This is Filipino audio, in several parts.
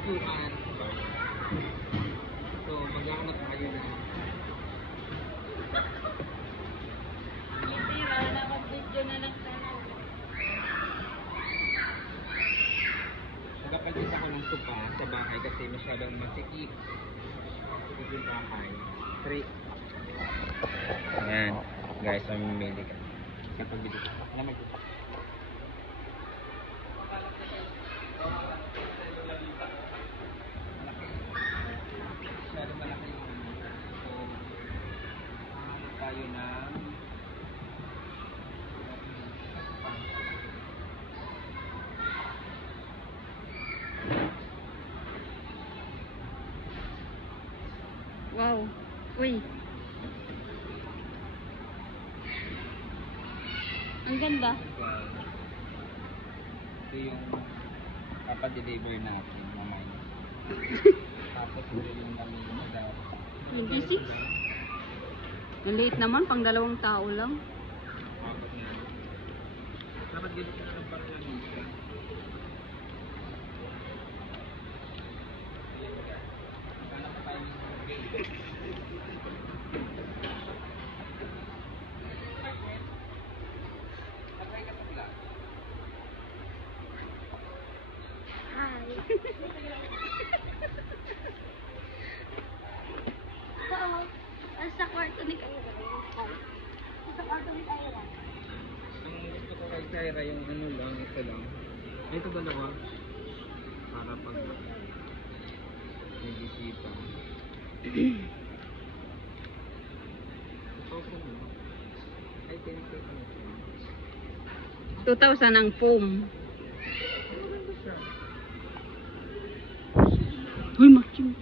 Nagsukaan. So, maghanap tayo na. Hindi, wala na akong video na nagtanong. Nagpapalit ako ng tupa sa bahay kasi masyadong masikip. Yung bahay. 3. Ayan. Guys, mamimili ka. Kapag dito ka. Alam mo. Masyadong malaki yung ano. So, tayo ng Wow. Uy. Ang ganda. ito yung papadeliver natin mamaya. Tapos yung kami daw. 26. Maliit naman, pang 2 tao lang. Dapat dito na lang para lang dito. Sa kwarto ni Kyra. Sa kwarto ni Kyra. Ang gusto ko kay Kyra yung ano lang, ito lang. Ay, ito dalawa. Para pag may bisita. Ito ko mo. Ay, tinipid ko na 2,000 ang foam. siya. Uy, matching.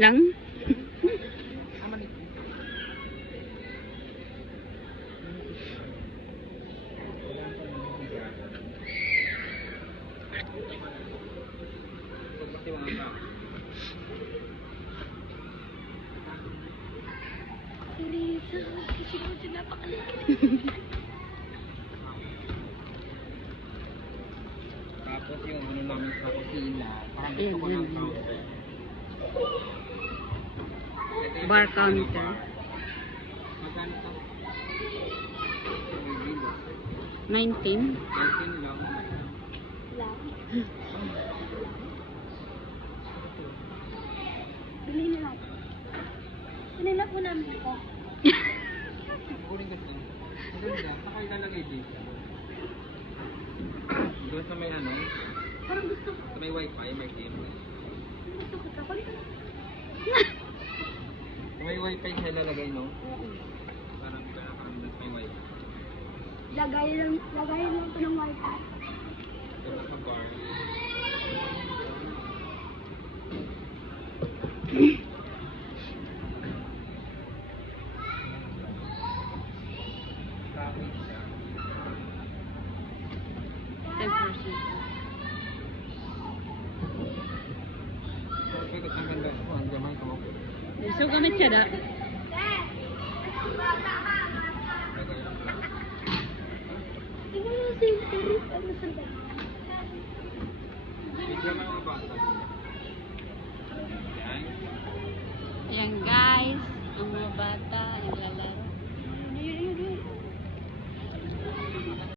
Lang? Tapos yung ano namin sa kusina, parang gusto ko ng counter. Bar counter. Magkano to? 19. 19 lang. Bili na lang. Kanila po namin ito. Kunin ko ito. Maganda. Saka ilalagay dito. Doon sa may ano? Parang gusto ko. Sa may wifi, may game. Gusto ko ito. Kulit ko. Sa may wifi siya ilalagay, no? Parang doon sa may wifi. Lagayan lang ito ng wifi. Tapos sa bar. Traffic siya. 10%. Okay, kasi ang ganda ko. Ang gamay ko. So, gamit siya da. Tingnan mo si Eric. Ano sa ba? Bigyan mo mga bata. Yan. Ayan, guys.